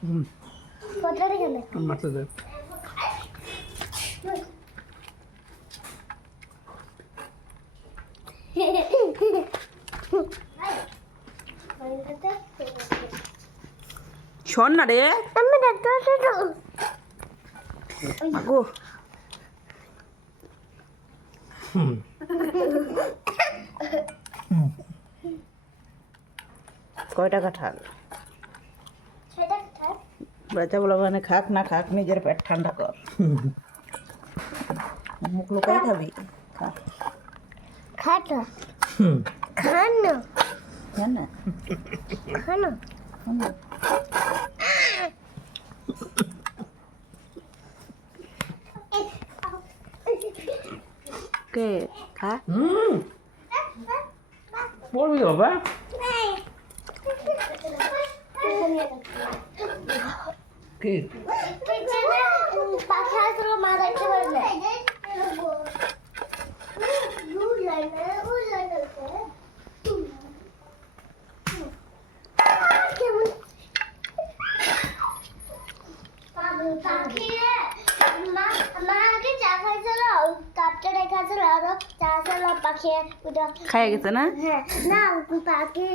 পটলাটা কেন মারতে দে শোন না রে আমি ডাক্তার তো আগো কয়টা কাঁঠাল সেটা খায় বাচ্চা বলা মানে খাক না খাক নিজের পেট ঠান্ডা কর মুখ লুকাই খাবি খা খাটা খানো জান না খানো কে খা বলবি বাবা কি পাখি আসলে মা দেখতে পারবে পাখি খাই গেছে না হ্যাঁ না পাখি